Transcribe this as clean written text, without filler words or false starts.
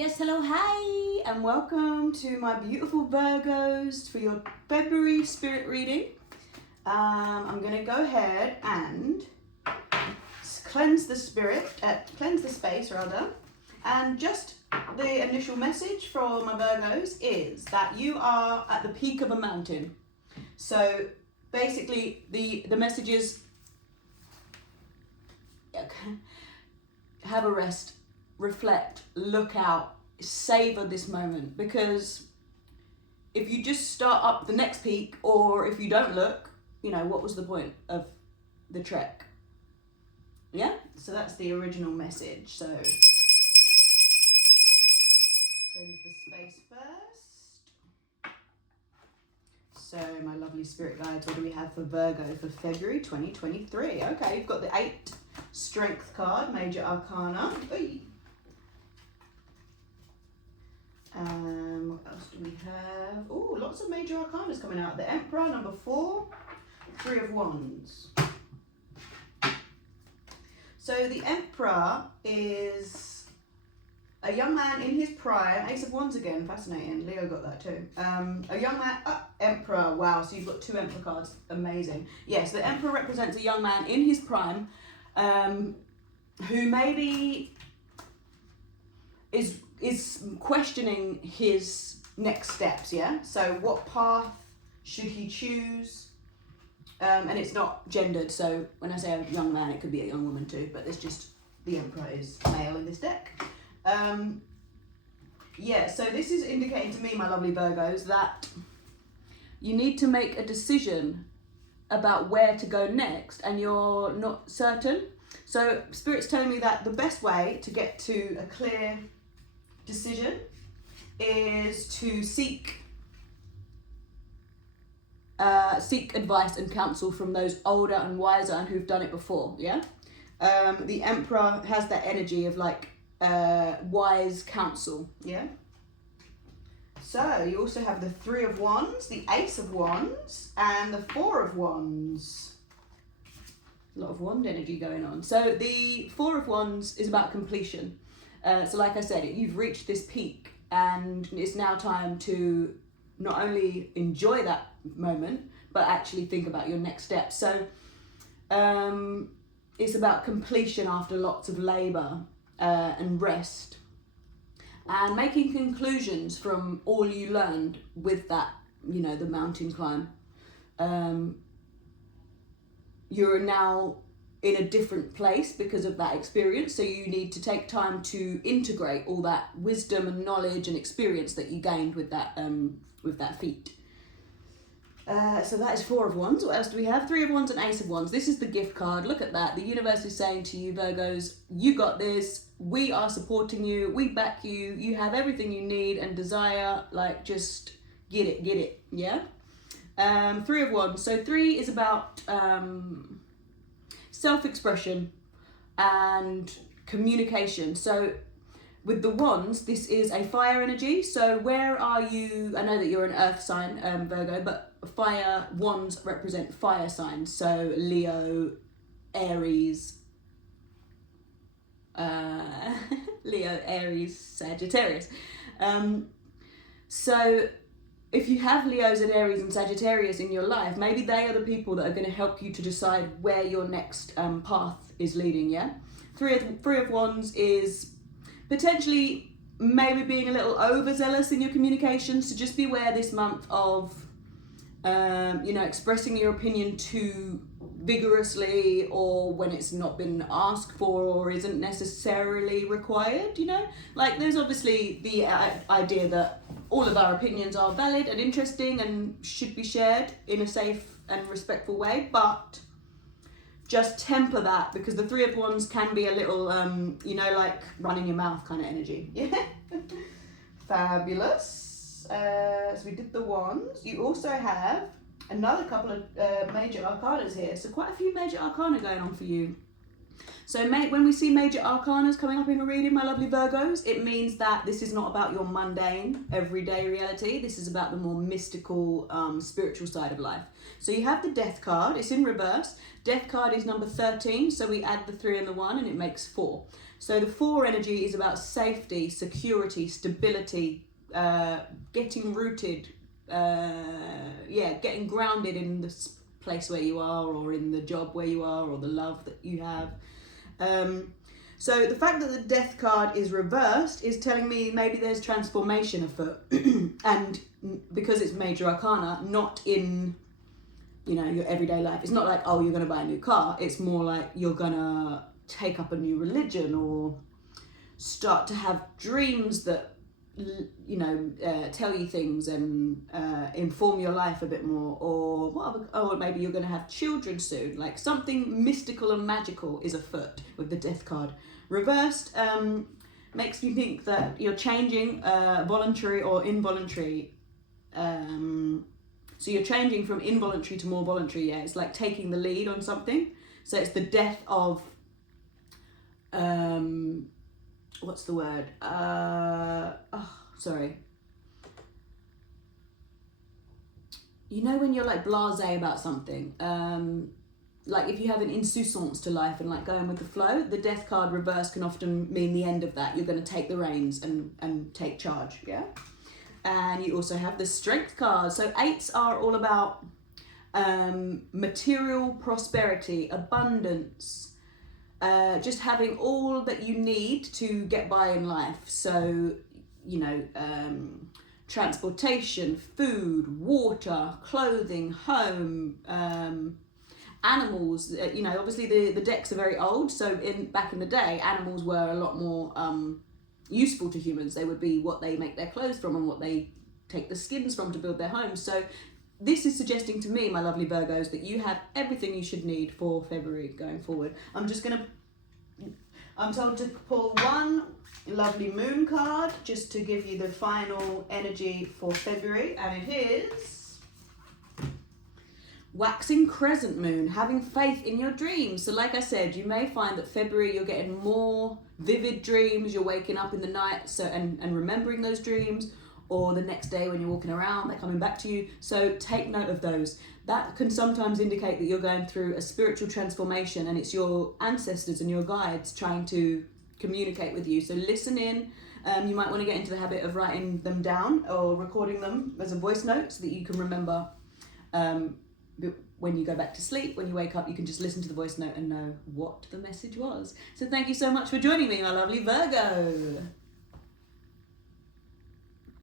Yes, hello, hi, and welcome to my beautiful Virgos for your February spirit reading. I'm going to go ahead and cleanse the space rather, and just the initial message for my Virgos is that you are at the peak of a mountain. So basically the message is have a rest, reflect, look out, savor this moment, because if you just start up the next peak, or if you don't look, what was the point of the trek? Yeah, so that's the original message. So cleanse the space first. So my lovely spirit guides, what do we have for Virgo for February 2023? Okay, you've got the 8 Strength card, Major Arcana. What else do we have? Oh, lots of Major Arcanas coming out. The Emperor, number 4, 3 of Wands. So the Emperor is a young man in his prime. Ace of Wands again, fascinating. Leo got that too. A young man, Emperor, wow, so you've got 2 Emperor cards, amazing. Yes, the Emperor represents a young man in his prime, who maybe is questioning his next steps, yeah? So what path should he choose? And it's not gendered, so when I say a young man, it could be a young woman too, but it's just the Emperor is male in this deck. Yeah, so this is indicating to me, my lovely Virgos, that you need to make a decision about where to go next, and you're not certain. So Spirit's telling me that the best way to get to a clear decision is to seek advice and counsel from those older and wiser and who've done it before, yeah? The Emperor has that energy of wise counsel, yeah? So you also have the 3 of Wands, the Ace of Wands, and the 4 of Wands. A lot of wand energy going on. So the 4 of Wands is about completion. So like I said, you've reached this peak, and it's now time to not only enjoy that moment, but actually think about your next step. So it's about completion after lots of labour and rest, and making conclusions from all you learned with that, the mountain climb. You're now in a different place because of that experience, so you need to take time to integrate all that wisdom and knowledge and experience that you gained with that feat. So that is 4 of Wands. What else do we have? 3 of Wands and Ace of Wands. This is the gift card. Look at that. The universe is saying to you, Virgos, you got this. We are supporting you. We back you. You have everything you need and desire. Just get it. Yeah? 3 of Wands. So 3 is about self-expression and communication. So with the Wands, this is a fire energy. So where are you? I know that you're an earth sign, Virgo, but fire Wands represent fire signs. So Leo, Aries, Sagittarius. So if you have Leos and Aries and Sagittarius in your life, maybe they are the people that are going to help you to decide where your next path is leading, yeah? 3 of Wands is potentially maybe being a little overzealous in your communications, so just beware this month of, expressing your opinion too vigorously, or when it's not been asked for or isn't necessarily required, There's obviously the idea that all of our opinions are valid and interesting and should be shared in a safe and respectful way, but just temper that, because the 3 of Wands can be a little, running your mouth kind of energy. Yeah. Fabulous. So we did the Wands. You also have another couple of major arcanas here. So quite a few major arcana going on for you. So when we see major arcanas coming up in a reading, my lovely Virgos, it means that this is not about your mundane, everyday reality. This is about the more mystical, spiritual side of life. So you have the Death card. It's in reverse. Death card is number 13, so we add the 3 and the 1 and it makes 4. So the 4 energy is about safety, security, stability, getting rooted, getting grounded in the place where you are, or in the job where you are, or the love that you have. So the fact that the Death card is reversed is telling me maybe there's transformation afoot. And because it's major arcana, not in, your everyday life. It's not like, oh, you're going to buy a new car. It's more like you're going to take up a new religion, or start to have dreams that, tell you things and inform your life a bit more. Or maybe you're going to have children soon. Like something mystical and magical is afoot with the Death card. Reversed makes me think that you're changing voluntary or involuntary. So you're changing from involuntary to more voluntary. Yeah, it's like taking the lead on something. So it's the death of, what's the word? Sorry. When you're like blasé about something, like if you have an insouciance to life and like going with the flow, the Death card reverse can often mean the end of that. You're going to take the reins and take charge. Yeah. And you also have the Strength card. So 8s are all about material prosperity, abundance, just having all that you need to get by in life. So, transportation, food, water, clothing, home, animals. Obviously the decks are very old. So back in the day, animals were a lot more useful to humans. They would be what they make their clothes from and what they take the skins from to build their homes. So this is suggesting to me, my lovely Virgos, that you have everything you should need for February going forward. I'm told to pull one lovely moon card just to give you the final energy for February, and it is Waxing Crescent Moon, having faith in your dreams. So like I said, you may find that February you're getting more vivid dreams, you're waking up in the night and remembering those dreams, or the next day when you're walking around, they're coming back to you. So take note of those. That can sometimes indicate that you're going through a spiritual transformation, and it's your ancestors and your guides trying to communicate with you. So listen in. You might want to get into the habit of writing them down or recording them as a voice note so that you can remember when you go back to sleep. When you wake up, you can just listen to the voice note and know what the message was. So thank you so much for joining me, my lovely Virgo.